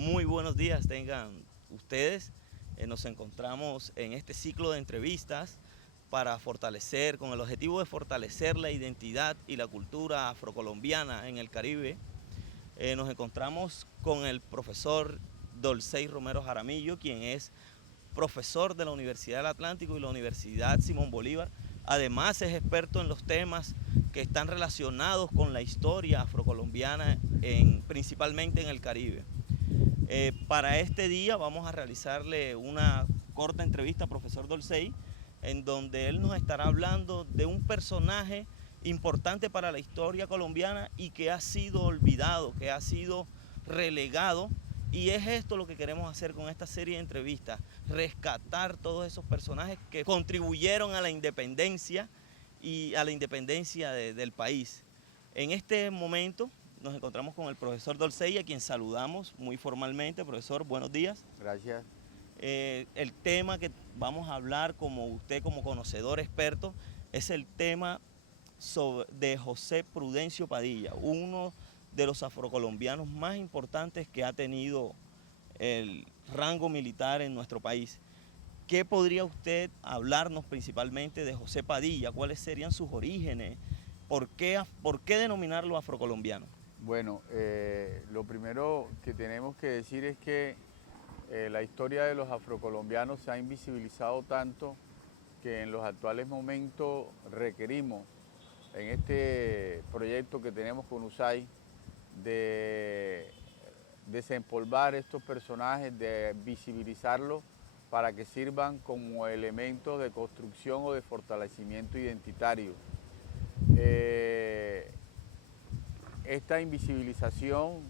Muy buenos días tengan ustedes. Nos encontramos en este ciclo de entrevistas para fortalecer, con el objetivo de fortalecer la identidad y la cultura afrocolombiana en el Caribe. Nos encontramos con el profesor Dolcey Romero Jaramillo, quien es profesor de la Universidad del Atlántico y la Universidad Simón Bolívar. Además es experto en los temas que están relacionados con la historia afrocolombiana, principalmente en el Caribe. Para este día vamos a realizarle una corta entrevista a profesor Dolcey, en donde él nos estará hablando de un personaje importante para la historia colombiana y que ha sido olvidado, que ha sido relegado. Y es esto lo que queremos hacer con esta serie de entrevistas, rescatar todos esos personajes que contribuyeron a la independencia y a la independencia del país. En este momento nos encontramos con el profesor Dolcey, a quien saludamos muy formalmente. Profesor, buenos días. Gracias. El tema que vamos a hablar, como usted como conocedor experto, es el tema de José Prudencio Padilla, uno de los afrocolombianos más importantes que ha tenido el rango militar en nuestro país. ¿Qué podría usted hablarnos principalmente de José Padilla? ¿Cuáles serían sus orígenes? ¿Por qué denominarlo afrocolombiano? Bueno, lo primero que tenemos que decir es que la historia de los afrocolombianos se ha invisibilizado tanto que en los actuales momentos requerimos, en este proyecto que tenemos con USAID, de desempolvar estos personajes, de visibilizarlos para que sirvan como elementos de construcción o de fortalecimiento identitario. Esta invisibilización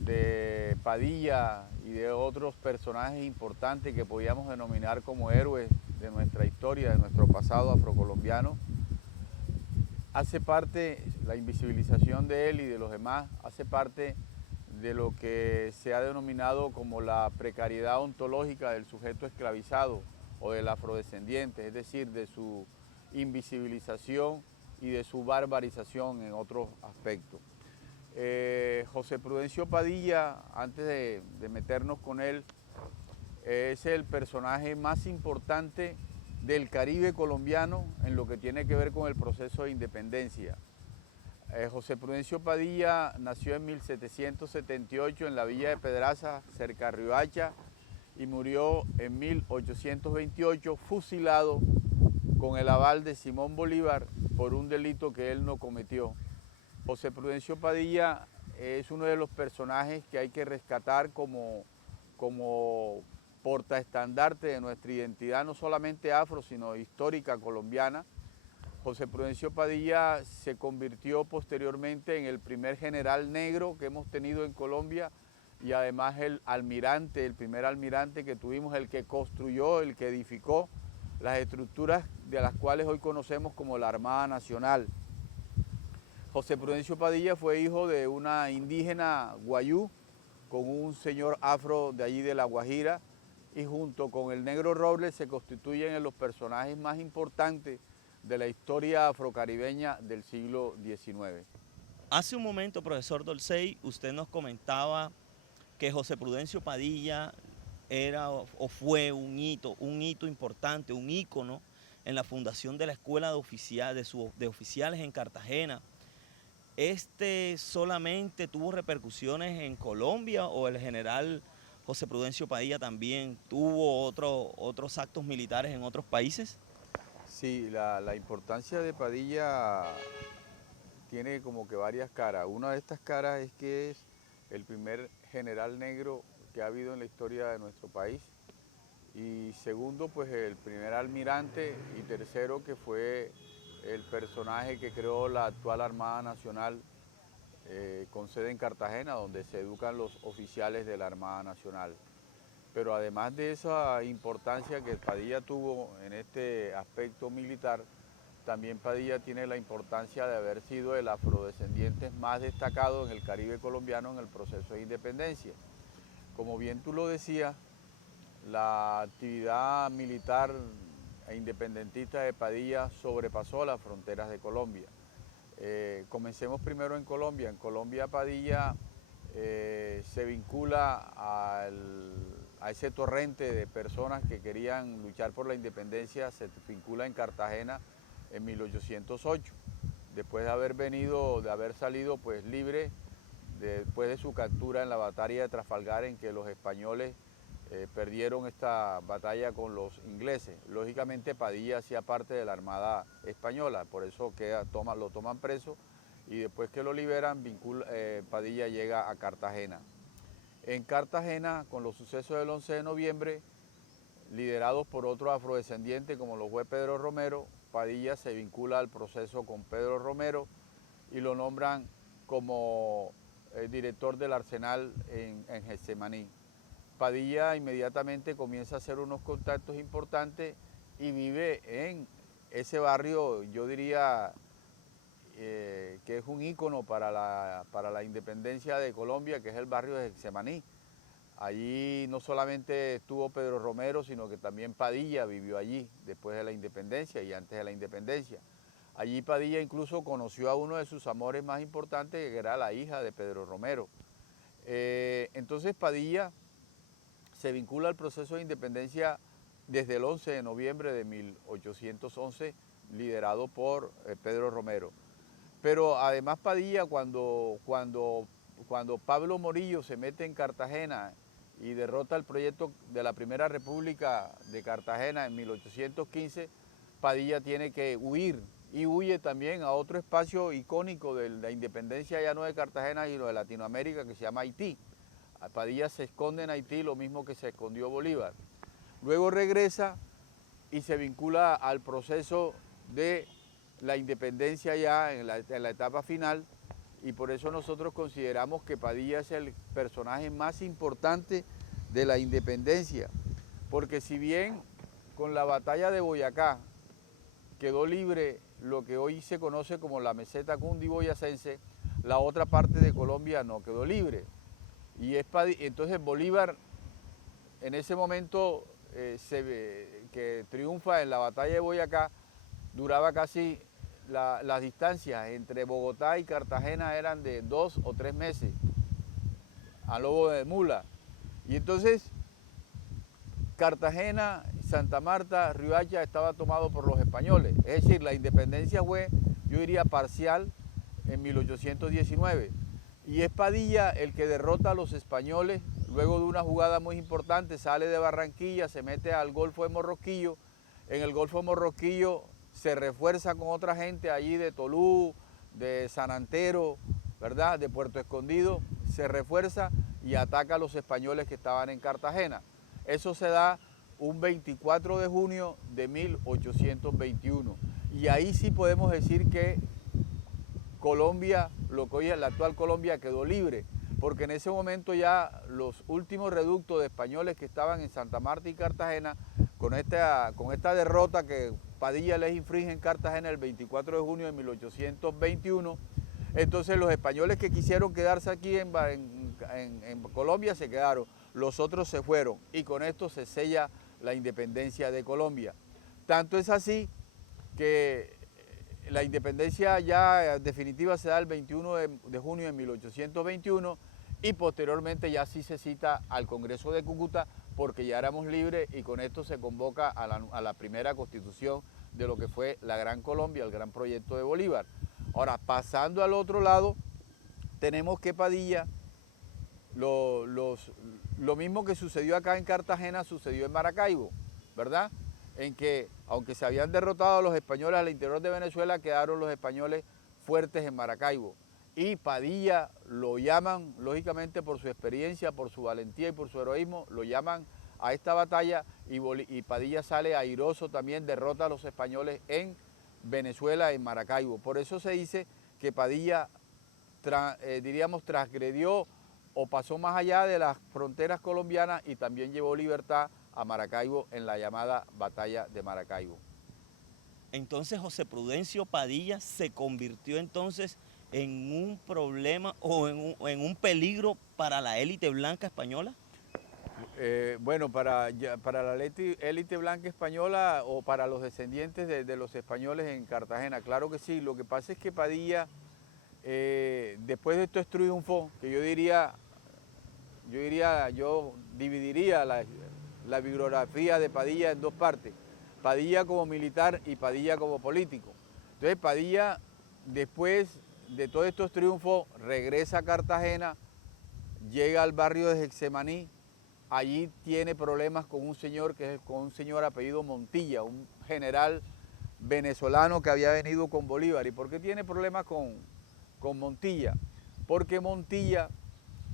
de Padilla y de otros personajes importantes que podíamos denominar como héroes de nuestra historia, de nuestro pasado afrocolombiano, hace parte, la invisibilización de él y de los demás, hace parte de lo que se ha denominado como la precariedad ontológica del sujeto esclavizado o del afrodescendiente, es decir, de su invisibilización y de su barbarización en otros aspectos. José Prudencio Padilla, antes de meternos con él, es el personaje más importante del Caribe colombiano en lo que tiene que ver con el proceso de independencia. José Prudencio Padilla nació en 1778 en la villa de Pedraza, cerca de Riohacha, y murió en 1828 fusilado con el aval de Simón Bolívar por un delito que él no cometió. José Prudencio Padilla es uno de los personajes que hay que rescatar como portaestandarte de nuestra identidad, no solamente afro, sino histórica colombiana. José Prudencio Padilla se convirtió posteriormente en el primer general negro que hemos tenido en Colombia y además el almirante, el primer almirante que tuvimos, el que construyó, el que edificó las estructuras de las cuales hoy conocemos como la Armada Nacional. José Prudencio Padilla fue hijo de una indígena guayú con un señor afro de allí de La Guajira y junto con el Negro Robles se constituyen en los personajes más importantes de la historia afrocaribeña del siglo XIX. Hace un momento, profesor Dolcey, usted nos comentaba que José Prudencio Padilla era o fue un hito importante, un ícono en la fundación de la Escuela de Oficiales en Cartagena. ¿Este solamente tuvo repercusiones en Colombia o el general José Prudencio Padilla también tuvo otros actos militares en otros países? Sí, la importancia de Padilla tiene como que varias caras. Una de estas caras es que es el primer general negro que ha habido en la historia de nuestro país. Y segundo, pues el primer almirante, y tercero, que fue el personaje que creó la actual Armada Nacional con sede en Cartagena, donde se educan los oficiales de la Armada Nacional. Pero además de esa importancia que Padilla tuvo en este aspecto militar, también Padilla tiene la importancia de haber sido el afrodescendiente más destacado en el Caribe colombiano en el proceso de independencia. Como bien tú lo decías, la actividad militar e independentista de Padilla sobrepasó las fronteras de Colombia. Comencemos primero en Colombia. En Colombia Padilla se vincula a ese torrente de personas que querían luchar por la independencia, se vincula en Cartagena en 1808, después de haber salido pues libre, después de su captura en la batalla de Trafalgar, en que los españoles perdieron esta batalla con los ingleses. Lógicamente Padilla hacía parte de la Armada Española, por eso lo toman preso, y después que lo liberan, Padilla llega a Cartagena. En Cartagena, con los sucesos del 11 de noviembre, liderados por otro afrodescendiente como lo fue Pedro Romero, Padilla se vincula al proceso con Pedro Romero y lo nombran como director del Arsenal en Getsemaní. Padilla inmediatamente comienza a hacer unos contactos importantes y vive en ese barrio, yo diría que es un ícono para la independencia de Colombia, que es el barrio de Getsemaní. Allí no solamente estuvo Pedro Romero, sino que también Padilla vivió allí después de la independencia y antes de la independencia. Allí Padilla incluso conoció a uno de sus amores más importantes, que era la hija de Pedro Romero. Entonces Padilla se vincula al proceso de independencia desde el 11 de noviembre de 1811, liderado por Pedro Romero. Pero además Padilla, cuando Pablo Morillo se mete en Cartagena y derrota el proyecto de la Primera República de Cartagena en 1815, Padilla tiene que huir y huye también a otro espacio icónico de la independencia ya no de Cartagena, sino de Latinoamérica, que se llama Haití. Padilla se esconde en Haití, lo mismo que se escondió Bolívar. Luego regresa y se vincula al proceso de la independencia ya en la etapa final, y por eso nosotros consideramos que Padilla es el personaje más importante de la independencia, porque si bien con la batalla de Boyacá quedó libre lo que hoy se conoce como la meseta cundiboyacense, la otra parte de Colombia no quedó libre. Y entonces Bolívar en ese momento que triunfa en la batalla de Boyacá, duraba casi las distancias entre Bogotá y Cartagena eran de 2 o 3 meses, a lobo de mula. Y entonces Cartagena, Santa Marta, Riohacha estaba tomado por los españoles. Es decir, la independencia fue, yo diría, parcial en 1819. Y es Padilla el que derrota a los españoles, luego de una jugada muy importante, sale de Barranquilla, se mete al Golfo de Morroquillo. En el Golfo de Morroquillo se refuerza con otra gente allí de Tolú, de San Antero, ¿verdad?, de Puerto Escondido, se refuerza y ataca a los españoles que estaban en Cartagena. Eso se da un 24 de junio de 1821. Y ahí sí podemos decir que Colombia, lo que hoy es la actual Colombia, quedó libre, porque en ese momento ya los últimos reductos de españoles que estaban en Santa Marta y Cartagena, con esta derrota que Padilla les inflige en Cartagena el 24 de junio de 1821, entonces los españoles que quisieron quedarse aquí en Colombia se quedaron, los otros se fueron, y con esto se sella la independencia de Colombia. Tanto es así que la independencia ya definitiva se da el 21 de junio de 1821 y posteriormente ya sí se cita al Congreso de Cúcuta porque ya éramos libres y con esto se convoca a la primera constitución de lo que fue la Gran Colombia, el gran proyecto de Bolívar. Ahora, pasando al otro lado, tenemos que Padilla, lo mismo que sucedió acá en Cartagena, sucedió en Maracaibo, ¿verdad? En que, aunque se habían derrotado a los españoles al interior de Venezuela, quedaron los españoles fuertes en Maracaibo. Y Padilla lo llaman, lógicamente por su experiencia, por su valentía y por su heroísmo, lo llaman a esta batalla y Padilla sale airoso también, derrota a los españoles en Venezuela, en Maracaibo. Por eso se dice que Padilla, diríamos, transgredió o pasó más allá de las fronteras colombianas y también llevó libertad a Maracaibo en la llamada Batalla de Maracaibo. Entonces José Prudencio Padilla se convirtió entonces en un problema o en un peligro para la élite blanca española. Bueno, para la élite blanca española o para los descendientes de los españoles en Cartagena, claro que sí. Lo que pasa es que Padilla, después de estos triunfos, que yo diría yo dividiría la bibliografía de Padilla en dos partes. Padilla como militar y Padilla como político. Entonces Padilla, después de todos estos triunfos, regresa a Cartagena, llega al barrio de Getsemaní, allí tiene problemas con un señor con un señor apellido Montilla, un general venezolano que había venido con Bolívar. ¿Y por qué tiene problemas con Montilla? Porque Montilla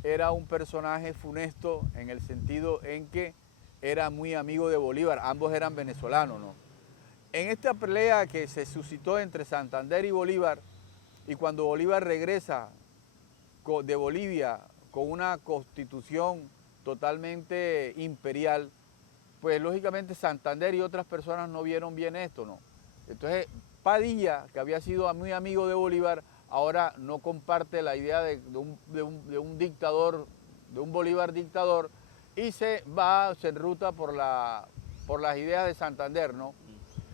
era un personaje funesto en el sentido en que era muy amigo de Bolívar, ambos eran venezolanos, ¿no? En esta pelea que se suscitó entre Santander y Bolívar, y cuando Bolívar regresa de Bolivia con una constitución totalmente imperial, pues lógicamente Santander y otras personas no vieron bien esto, ¿no? Entonces Padilla, que había sido muy amigo de Bolívar, ahora no comparte la idea de un dictador, de un Bolívar dictador, y se enruta por las ideas de Santander, ¿no?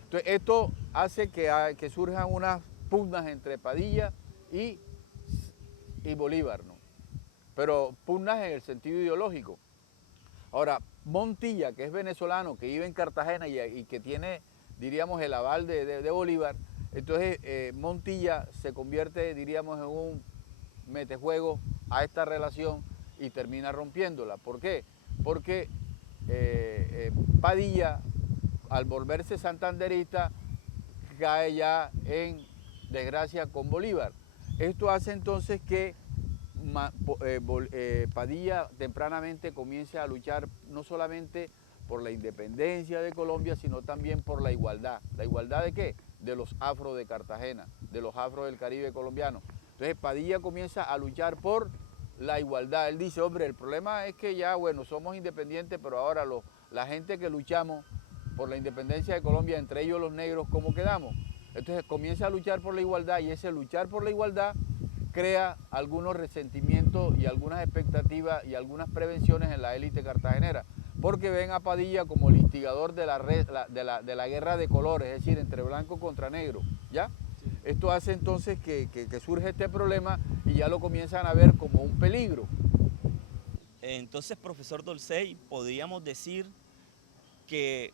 Entonces esto hace que surjan unas pugnas entre Padilla y Bolívar, ¿no? Pero pugnas en el sentido ideológico. Ahora, Montilla, que es venezolano, que vive en Cartagena y que tiene, diríamos, el aval de Bolívar, entonces Montilla se convierte, diríamos, en un metejuego a esta relación y termina rompiéndola. ¿Por qué? Porque Padilla, al volverse santanderista, cae ya en desgracia con Bolívar. Esto hace entonces que Padilla tempranamente comience a luchar no solamente por la independencia de Colombia, sino también por la igualdad. ¿La igualdad de qué? De los afros de Cartagena, de los afros del Caribe colombiano. Entonces Padilla comienza a luchar por la igualdad. Él dice, hombre, el problema es que ya, bueno, somos independientes, pero ahora la gente que luchamos por la independencia de Colombia, entre ellos los negros, ¿cómo quedamos? Entonces comienza a luchar por la igualdad, y ese luchar por la igualdad crea algunos resentimientos y algunas expectativas y algunas prevenciones en la élite cartagenera, porque ven a Padilla como el instigador de la guerra de colores, es decir, entre blanco contra negro, ¿ya? Sí. Esto hace entonces que surge este problema y ya lo comienzan a ver como un peligro. Entonces, profesor Dolcey, podríamos decir que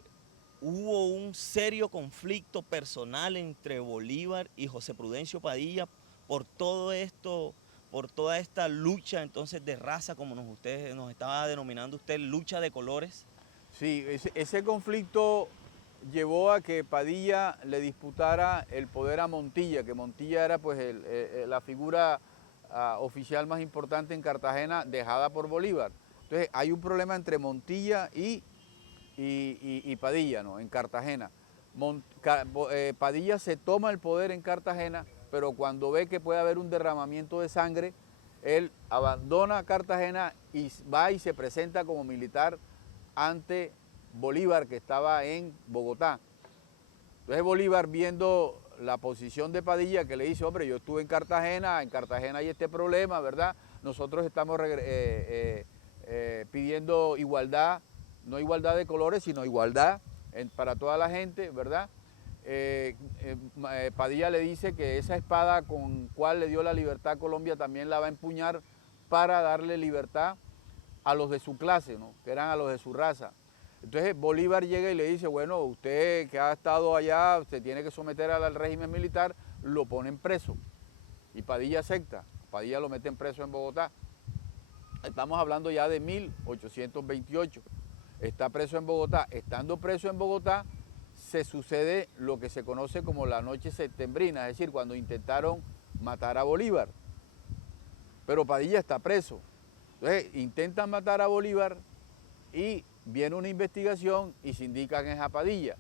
hubo un serio conflicto personal entre Bolívar y José Prudencio Padilla por todo esto, por toda esta lucha entonces de raza, como nos estaba denominando usted, lucha de colores. Sí, ese conflicto llevó a que Padilla le disputara el poder a Montilla, que Montilla era pues la figura oficial más importante en Cartagena, dejada por Bolívar. Entonces hay un problema entre Montilla y Padilla, ¿no? En Cartagena. Padilla se toma el poder en Cartagena, pero cuando ve que puede haber un derramamiento de sangre, él abandona Cartagena y va y se presenta como militar ante Bolívar, que estaba en Bogotá. Entonces Bolívar, viendo la posición de Padilla, que le dice, hombre, yo estuve en Cartagena hay este problema, ¿verdad? Nosotros estamos pidiendo igualdad, no igualdad de colores, sino igualdad para toda la gente, ¿verdad? Padilla le dice que esa espada con cual le dio la libertad a Colombia también la va a empuñar para darle libertad a los de su clase, ¿no? Que eran a los de su raza. Entonces Bolívar llega y le dice, bueno, usted que ha estado allá, se tiene que someter al régimen militar, lo ponen preso. Y Padilla acepta, Padilla lo meten preso en Bogotá. Estamos hablando ya de 1828. Está preso en Bogotá. Estando preso en Bogotá, se sucede lo que se conoce como la noche septembrina, es decir, cuando intentaron matar a Bolívar. Pero Padilla está preso. Entonces intentan matar a Bolívar y viene una investigación y se indican es a Padilla.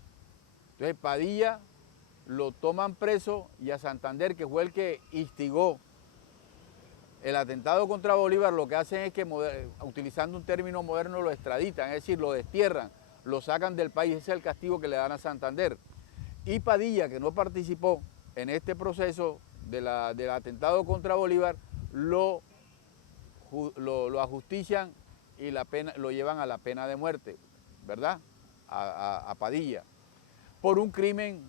Entonces Padilla lo toman preso y a Santander, que fue el que instigó el atentado contra Bolívar, lo que hacen es que, utilizando un término moderno, lo extraditan, es decir, lo destierran, lo sacan del país. Ese es el castigo que le dan a Santander. Y Padilla, que no participó en este proceso del atentado contra Bolívar, lo ajustician y lo llevan a la pena de muerte, ¿verdad? A Padilla, por un crimen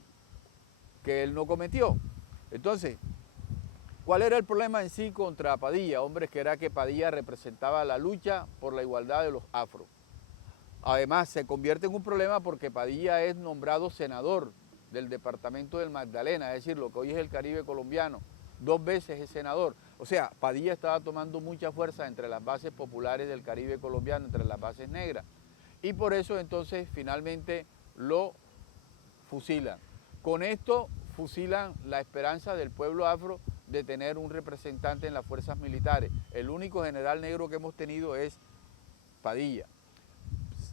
que él no cometió. Entonces, ¿Cuál era el problema en sí contra Padilla? Hombre, que era que Padilla representaba la lucha por la igualdad de los afros. Además, se convierte en un problema porque Padilla es nombrado senador del departamento del Magdalena, es decir, lo que hoy es el Caribe colombiano. 2 veces es senador. O sea, Padilla estaba tomando mucha fuerza entre las bases populares del Caribe colombiano, entre las bases negras. Y por eso entonces finalmente lo fusilan. Con esto fusilan la esperanza del pueblo afro de tener un representante en las fuerzas militares. El único general negro que hemos tenido es Padilla.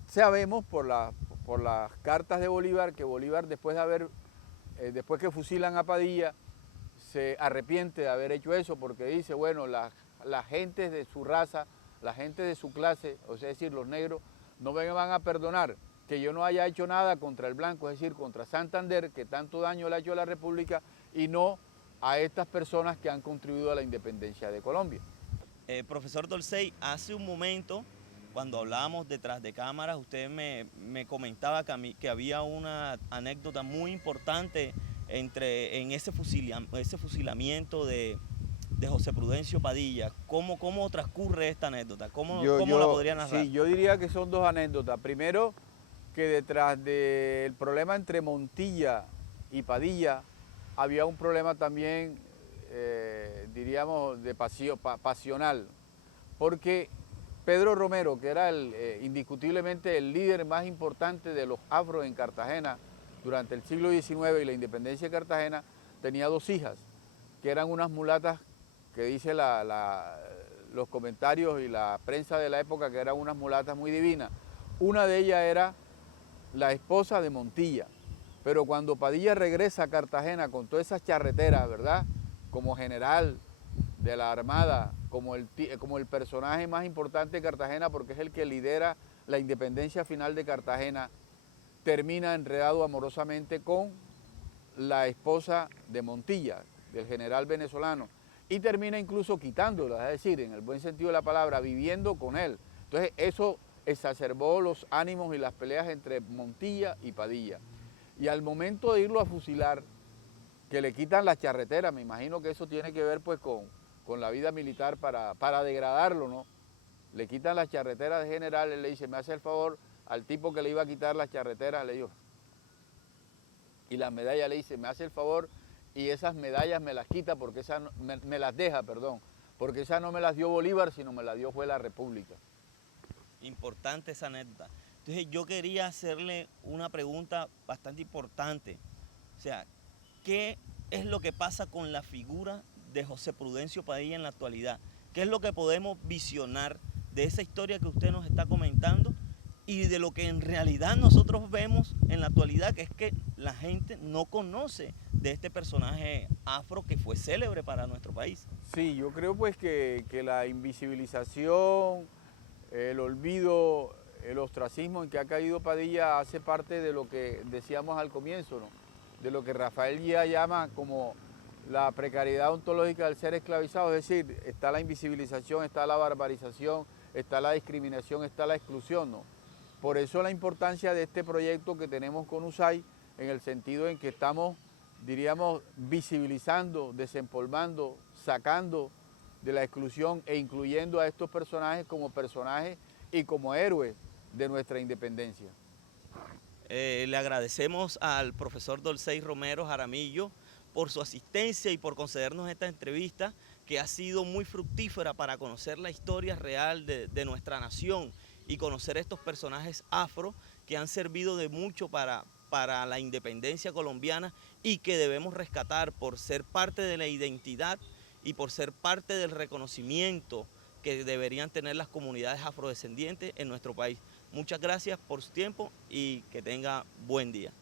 Sabemos por las cartas de Bolívar que Bolívar después que fusilan a Padilla se arrepiente de haber hecho eso porque dice, bueno, la gente de su raza, la gente de su clase, o sea, es decir, los negros, no me van a perdonar que yo no haya hecho nada contra el blanco, es decir, contra Santander, que tanto daño le ha hecho a la República, y no a estas personas que han contribuido a la independencia de Colombia. Profesor Dolcey, hace un momento, cuando hablábamos detrás de cámaras, usted me comentaba que había una anécdota muy importante en ese fusilamiento de José Prudencio Padilla. ¿Cómo transcurre esta anécdota? ¿Cómo la podría narrar? Sí, yo diría que son 2 anécdotas. Primero, que detrás del problema entre Montilla y Padilla había un problema también, diríamos, pasional, porque Pedro Romero, que era indiscutiblemente el líder más importante de los afros en Cartagena durante el siglo XIX y la independencia de Cartagena, tenía 2 hijas, que eran unas mulatas que dice los comentarios y la prensa de la época que eran unas mulatas muy divinas. Una de ellas era la esposa de Montilla, pero cuando Padilla regresa a Cartagena con todas esas charreteras, ¿verdad? Como general de la Armada, como el personaje más importante de Cartagena porque es el que lidera la independencia final de Cartagena, termina enredado amorosamente con la esposa de Montilla, del general venezolano, y termina incluso quitándola, es decir, en el buen sentido de la palabra, viviendo con él. Entonces eso exacerbó los ánimos y las peleas entre Montilla y Padilla. Y al momento de irlo a fusilar, que le quitan las charreteras, me imagino que eso tiene que ver pues con la vida militar para degradarlo, ¿no? Le quitan las charreteras de general, él le dice, me hace el favor, al tipo que le iba a quitar las charreteras, le dijo, y las medallas le dice, me hace el favor, y esas medallas me las quita, porque me las deja, perdón, porque esas no me las dio Bolívar, sino me las dio fue la República. Importante esa anécdota. Entonces yo quería hacerle una pregunta bastante importante. O sea, ¿qué es lo que pasa con la figura de José Prudencio Padilla en la actualidad? ¿Qué es lo que podemos visionar de esa historia que usted nos está comentando y de lo que en realidad nosotros vemos en la actualidad, que es que la gente no conoce de este personaje afro que fue célebre para nuestro país? Sí, yo creo pues que la invisibilización, el olvido, el ostracismo en que ha caído Padilla hace parte de lo que decíamos al comienzo, ¿no? De lo que Rafael Guía llama como la precariedad ontológica del ser esclavizado, es decir, está la invisibilización, está la barbarización, está la discriminación, está la exclusión, ¿no? Por eso la importancia de este proyecto que tenemos con USAID, en el sentido en que estamos, diríamos, visibilizando, desempolvando, sacando de la exclusión e incluyendo a estos personajes como personajes y como héroes de nuestra independencia. Le agradecemos al profesor Dolcey Romero Jaramillo por su asistencia y por concedernos esta entrevista que ha sido muy fructífera para conocer la historia real de nuestra nación y conocer estos personajes afro que han servido de mucho para la independencia colombiana y que debemos rescatar por ser parte de la identidad y por ser parte del reconocimiento que deberían tener las comunidades afrodescendientes en nuestro país. Muchas gracias por su tiempo y que tenga buen día.